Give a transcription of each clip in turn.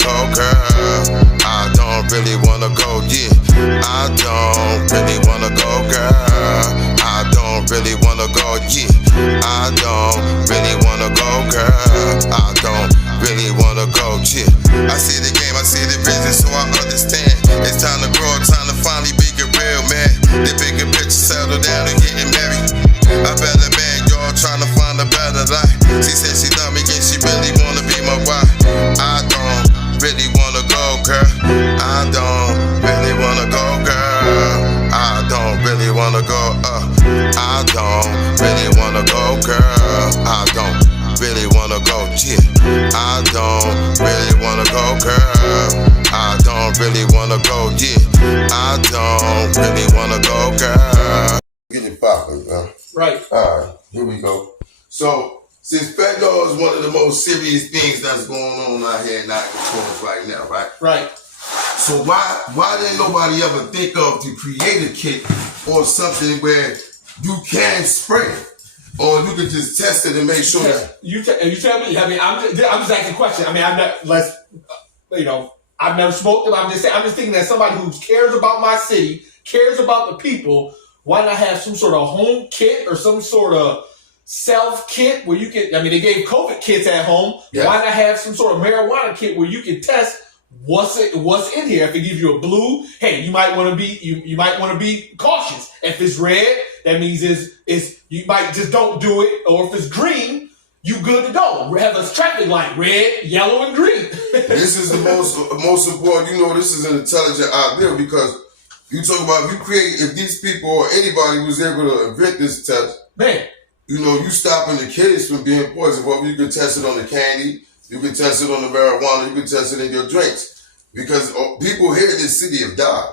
go, girl. I don't really wanna go, yeah. I don't really wanna go, girl. I don't really wanna go, yeah. I don't really wanna go, girl. I don't really wanna go, yeah. I see the game, I see the vision, so I understand. It's time to grow, time to finally be get real, man. The bigger picture, settle down and getting married. A better man, y'all trying to find a better life. She said she love me and she really wanna be my wife. I don't really wanna go, girl. I don't really wanna go, girl. I don't really wanna go, I don't really wanna go, girl. I don't really wanna go, yeah. I don't really wanna go, girl. I don't really wanna go, yeah. I don't really wanna go, girl. Get it poppin', man. Right. Alright, here we go. So, since fentanyl is one of the most serious things that's going on out here in Nottingham right now, right? Right. So why didn't nobody ever think of to create a kit or something where you can spray it? Or you can just test it and make sure that... You tell me. I mean, I'm just asking a question. I mean, I've never smoked them. I'm just thinking that somebody who cares about my city, cares about the people, why not have some sort of home kit or some sort of self kit where you can, I mean, they gave COVID kits at home. Yeah. Why not have some sort of marijuana kit where you can test what's in here? If it gives you a blue, hey, you might want to be cautious. If it's red, that means you might just don't do it. Or if it's green, you good to go. Have a traffic light, red, yellow, and green. This is the most important. You know, this is an intelligent idea because you talk about if these people or anybody was able to invent this test, man, you know, you stopping the kids from being poisoned. Well, you can test it on the candy, you can test it on the marijuana, you can test it in your drinks. Because people here in this city have died.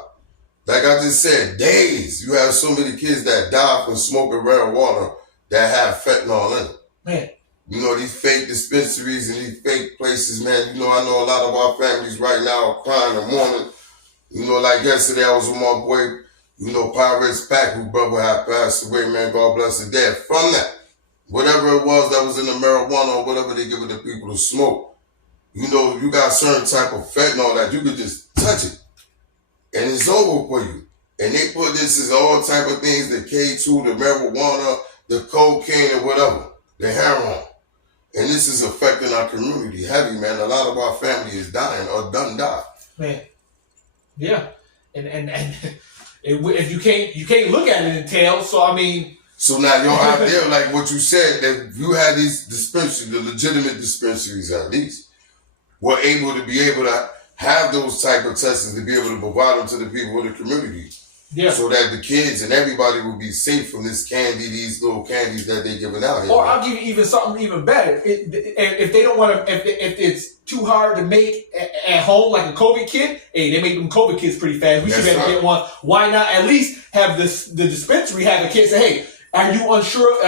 Like I just said, days. You have so many kids that die from smoking marijuana that have fentanyl in it. Man. You know, these fake dispensaries and these fake places, man. You know, I know a lot of our families right now are crying and mourning. You know, like yesterday I was with my boy, you know, Pirates Pack, whose brother had passed away, man. God bless his dad. From that, whatever it was that was in the marijuana or whatever they give it to people to smoke, you know, you got certain type of fentanyl that you could just touch it and it's over for you. And they put this as all type of things, the K2, the marijuana, the cocaine or whatever, the heroin. And this is affecting our community heavy, man. A lot of our family is dying or done died. Man. Yeah. And if you can't look at it in tail, so I mean. So now your idea, like what you said, that you had these dispensaries, the legitimate dispensaries at least, were able to have those type of tests to be able to provide them to the people in the community. Yeah. So that the kids and everybody will be safe from this candy, these little candies that they're giving out here. Or I'll give you even something even better. If they don't want to, if it's too hard to make at home, like a COVID kit, hey, they make them COVID kits pretty fast. We should be able to get one. Why not at least have the dispensary have a kit say, hey, are you unsure?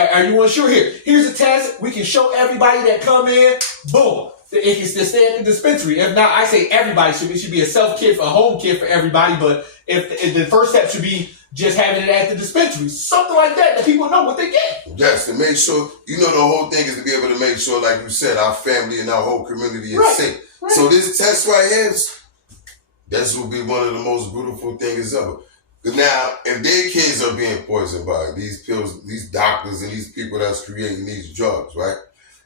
Here? Here's a test. We can show everybody that come in. Boom. It can stay at the dispensary. If not, I say everybody should be a self kit, a home kit for everybody. But if the first step should be just having it at the dispensary, something like that people know what they get. Yes, to make sure, you know, the whole thing is to be able to make sure, like you said, our family and our whole community is safe. Right. So this test right here, this will be one of the most beautiful things ever. But now, if their kids are being poisoned by these pills, these doctors and these people that's creating these drugs, right?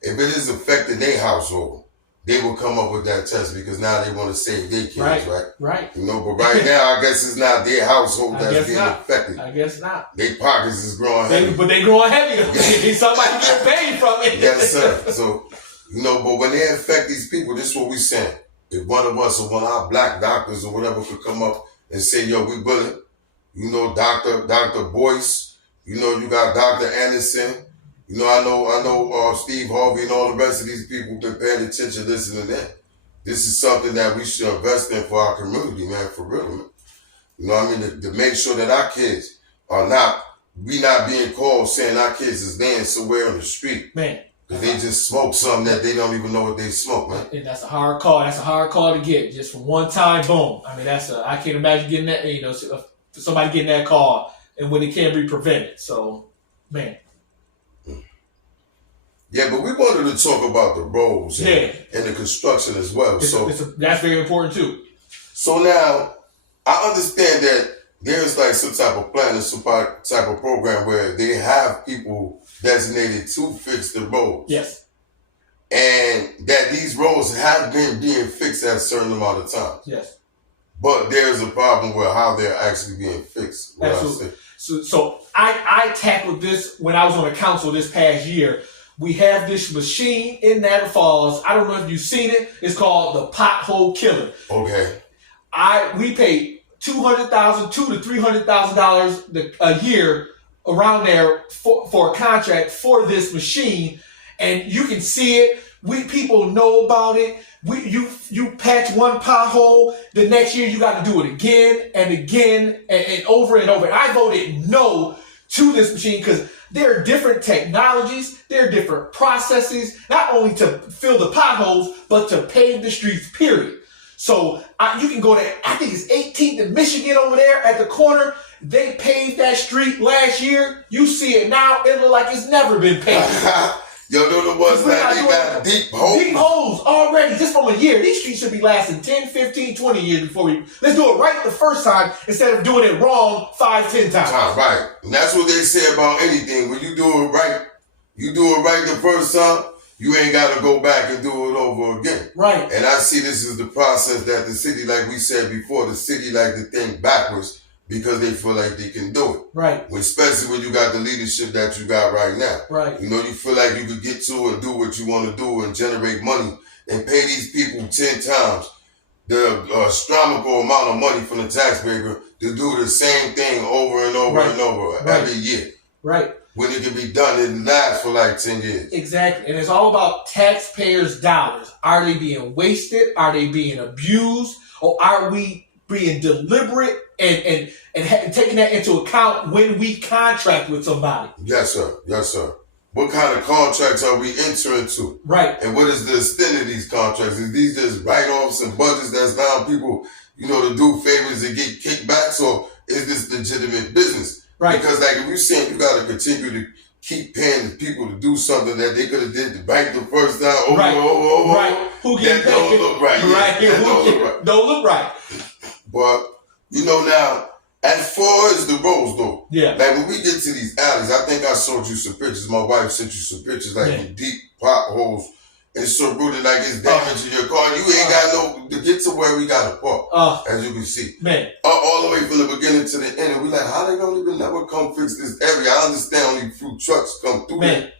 If it is affecting their household, they will come up with that test because now they want to save their kids, right? Right. You know, but right now, I guess it's not their household that's being affected. I guess not. Their pockets is growing heavy. But they growing heavy. Somebody get paid from it. Yes, sir. So, you know, but when they infect these people, this is what we saying. If one of us or one of our black doctors or whatever could come up and say, yo, we willing. You know, Dr. Boyce. You know, you got Dr. Anderson. You know, I know Steve Harvey and all the rest of these people been paying attention, listening to that. This is something that we should invest in for our community, man, for real, man. You know what I mean? To make sure that our kids are not being called saying our kids is laying somewhere on the street. Man. Because they just smoke something that they don't even know what they smoke, man. And that's a hard call. That's a hard call to get. Just from one time, boom. I mean, I can't imagine getting that, you know, somebody getting that call and when it can't be prevented. So, man. Yeah, but we wanted to talk about the roads and the construction as well. That's very important too. So now, I understand that there's like some type of plan and some type of program where they have people designated to fix the roads. Yes. And that these roads have been being fixed at a certain amount of time. Yes. But there's a problem with how they're actually being fixed. Absolutely. So I tackled this when I was on the council this past year. We have this machine in Niagara Falls. I don't know if you've seen it. It's called the Pothole Killer. Okay. We pay $200,000 to $300,000 a year around there for a contract for this machine, and you can see it. People know about it. You patch one pothole, the next year you got to do it again and again and over and over. And I voted no to this machine because there are different technologies, there are different processes, not only to fill the potholes, but to pave the streets, period. So you can go to, I think it's 18th and Michigan over there at the corner. They paved that street last year. You see it now, it look like it's never been paved. Yo, know the ones that they got deep holes. Deep holes already, just from a year. These streets should be lasting 10, 15, 20 years before let's do it right the first time instead of doing it wrong 5, 10 times. Right. And that's what they say about anything. When you do it right, the first time, you ain't got to go back and do it over again. Right. And I see this is the process that the city, like we said before, the city like to think backwards because they feel like they can do it. Right. Especially when you got the leadership that you got right now. Right. You know, you feel like you could get to and do what you want to do and generate money and pay these people 10 times the astronomical amount of money from the taxpayer to do the same thing over and over and over every year. Right. When it can be done, it lasts for like 10 years. Exactly. And it's all about taxpayers' dollars. Are they being wasted? Are they being abused? Or are we being deliberate and taking that into account when we contract with somebody? Yes, sir. Yes, sir. What kind of contracts are we entering into? Right. And what is the extent of these contracts? Is these just write-offs and budgets that's allowing people, to do favors and get kickbacks? Or is this legitimate business? Right. Because like if you're saying you got to continue to keep paying the people to do something that they could have did the bank the first time over and over. Right. Who getting paid? Don't look right. Right. Yeah, that don't look right. Don't look right. But, now, as far as the roads, though, like when we get to these alleys, I think I showed you some pictures. My wife sent you some pictures, like with deep potholes. It's so rooted, like it's damaging your car. You ain't got to get to where we got to park, as you can see. Man. All the way from the beginning to the end. And we like, how they don't even never come fix this area? I understand only a few trucks come through there.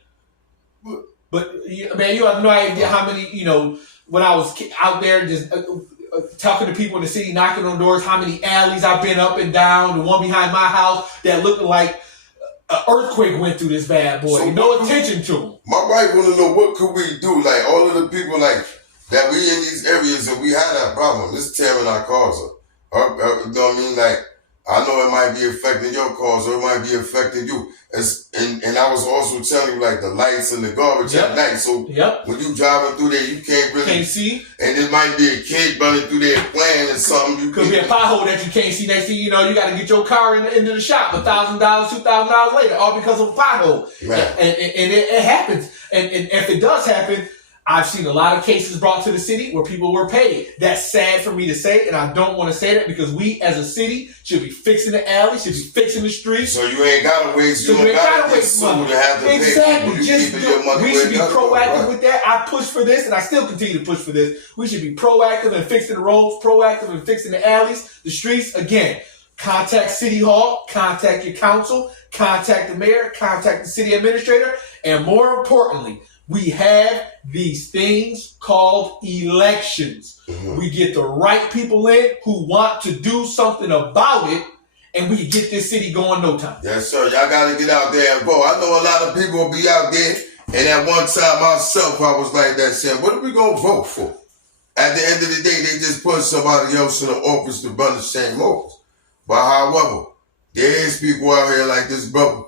But, man, you have no idea how many, when I was out there just talking to people in the city, knocking on doors, how many alleys I've been up and down, the one behind my house that looked like an earthquake went through this bad boy. So no attention to them. My wife want to know what could we do? Like all of the people like that we in these areas and we had that problem. It's tearing our cars up. You know what I mean? Like I know it might be affecting your cars or it might be affecting you. And I was also telling you like the lights and the garbage at night. So when you driving through there, you can't see. And it might be a kid running through there playing or something. Could be a pothole that you can't see. Next thing you know, you got to get your car into the shop $1,000, $2,000 later, all because of a pothole. Right. And it happens. And if it does happen, I've seen a lot of cases brought to the city where people were paid. That's sad for me to say, and I don't want to say that because we as a city should be fixing the alleys, should be fixing the streets. So you ain't got to waste. You don't got to waste money to have to pay people. We should be proactive with that. I push for this, and I still continue to push for this. We should be proactive in fixing the roads, proactive in fixing the alleys, the streets. Again, contact City Hall, contact your council, contact the mayor, contact the city administrator, and more importantly, we have these things called elections. Mm-hmm. We get the right people in who want to do something about it, and we can get this city going no time. Yes, sir. Y'all got to get out there and vote. I know a lot of people will be out there, and at one time myself, I was like that saying, what are we going to vote for? At the end of the day, they just put somebody else in the office to run the same office. But however, there is people out here like this brother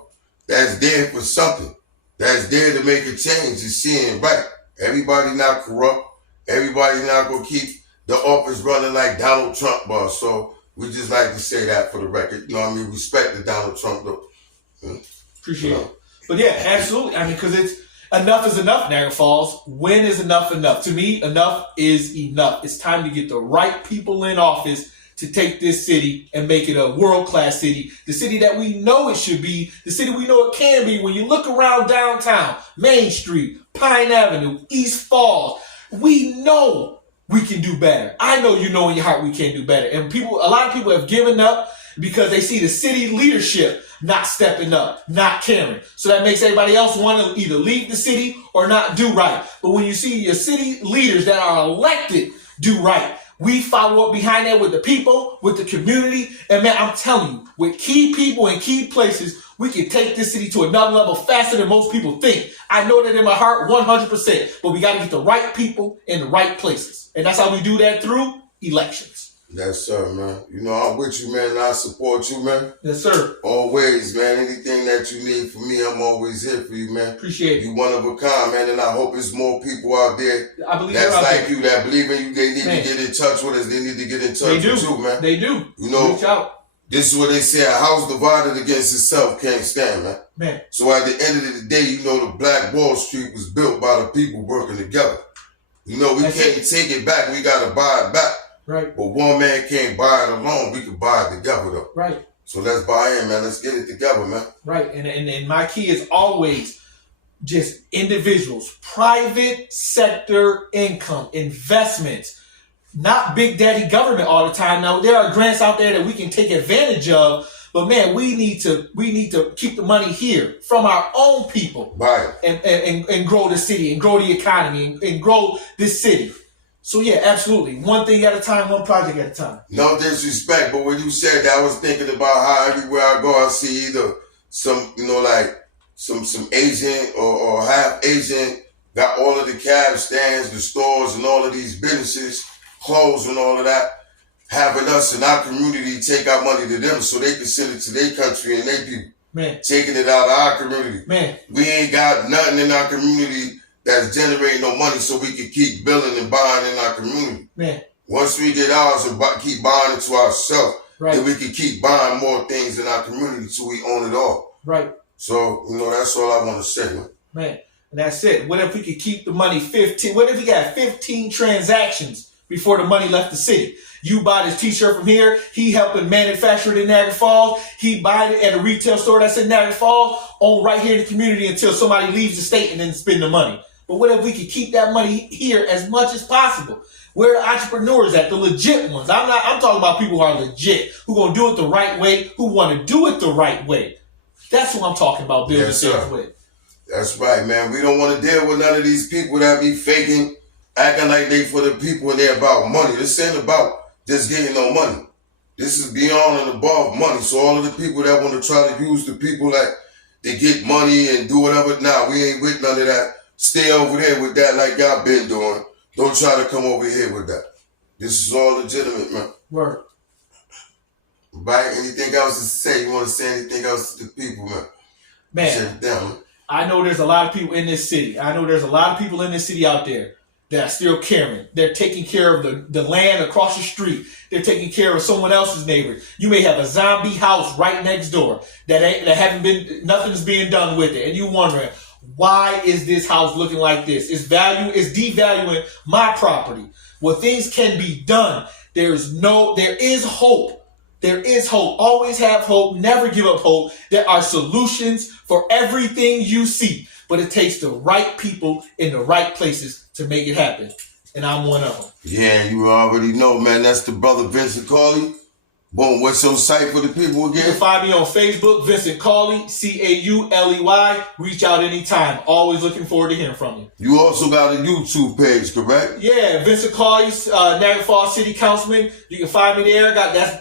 that's there for something. That's there to make a change and seeing right. Everybody not corrupt. Everybody not going to keep the office running like Donald Trump was. So we just like to say that for the record. You know what I mean? Respect the Donald Trump though. Appreciate it. But yeah, absolutely. I mean, because Enough is enough, Niagara Falls. When is enough enough? To me, enough is enough. It's time to get the right people in office to take this city and make it a world-class city. The city that we know it should be. The city we know it can be. When you look around downtown, Main Street, Pine Avenue, East Falls, we know we can do better. I know you know in your heart we can do better. And a lot of people have given up because they see the city leadership not stepping up, not caring. So that makes everybody else want to either leave the city or not do right. But when you see your city leaders that are elected do right, we follow up behind that with the people, with the community. And man, I'm telling you, with key people in key places, we can take this city to another level faster than most people think. I know that in my heart 100%, but we got to get the right people in the right places. And that's how we do that through elections. Yes, sir, man. You know, I'm with you, man, and I support you, man. Yes, sir. Always, man. Anything that you need from me, I'm always here for you, man. Appreciate it. You one of a kind, man, and I hope there's more people out there I believe that's like there. you, that believe in you. They need to get in touch with us. They need to get in touch with you, man. They do. You know, reach out. This is what they say, a house divided against itself can't stand, man. Man. So at the end of the day, you know, the Black Wall Street was built by the people working together. You know, we can't take it back. We got to buy it back. Right. But one man can't buy it alone. We can buy it together, though. Right. So let's buy in, man. Let's get it together, man. Right. And my key is always just individuals, private sector income, investments, not big daddy government all the time. Now, there are grants out there that we can take advantage of, but man, we need to keep the money here from our own people. Right. And grow the city and grow the economy and grow this city. So yeah, absolutely. One thing at a time, one project at a time. No disrespect, but when you said that, I was thinking about how everywhere I go, I see either some, you know, like some Asian or half Asian got all of the cab stands, the stores, and all of these businesses, clothes and all of that, having us in our community take our money to them so they can send it to their country and their people. Man. Taking it out of our community. Man. We ain't got nothing in our community that's generating no money so we can keep building and buying in our community. Man. Once we get ours and keep buying it to ourselves, right, then we can keep buying more things in our community till we own it all. Right. So, you know, that's all I want to say, man. Man, and that's it. What if we could keep the money 15? What if we got 15 transactions before the money left the city? You buy this t-shirt from here, he helping manufacture it in Niagara Falls, he buy it at a retail store that's in Niagara Falls, on right here in the community until somebody leaves the state and then spend the money. But what if we could keep that money here as much as possible? Where the entrepreneurs at, the legit ones. I'm talking about people who are legit, who gonna do it the right way, who want to do it the right way. That's what I'm talking about building things with. That's right, man. We don't want to deal with none of these people that be faking, acting like they for the people and they're about money. This ain't about just getting no money. This is beyond and above money. So all of the people that want to try to use the people that they get money and do whatever, nah, we ain't with none of that. Stay over there with that like y'all been doing. Don't try to come over here with that. This is all legitimate, man. Word. Right? Anything else to say? You want to say anything else to the people, man? Man, down. I know there's a lot of people in this city. I know there's a lot of people in this city out there that are still caring. They're taking care of the land across the street. They're taking care of someone else's neighbor. You may have a zombie house right next door nothing's being done with it. And you wondering, why is this house looking like this? It's devaluing my property. Well, things can be done. There is hope. There is hope. Always have hope. Never give up hope. There are solutions for everything you see, but it takes the right people in the right places to make it happen. And I'm one of them. Yeah, you already know, man. That's the brother Vincent Cauley. Boom, what's your site for the people again? You can find me on Facebook, Vincent Cauley, Cauley. Reach out anytime. Always looking forward to hearing from you. You also got a YouTube page, correct? Yeah, Vincent Cauley, Niagara Falls City Councilman. You can find me there.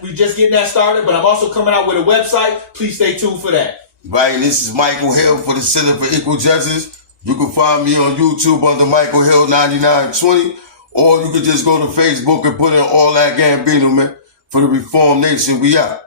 We're just getting that started, but I'm also coming out with a website. Please stay tuned for that. Right, and this is Michael Hill for the Center for Equal Justice. You can find me on YouTube under Michael Hill 9920, or you can just go to Facebook and put in All That Gambino, man. For the Reform Nation, we out.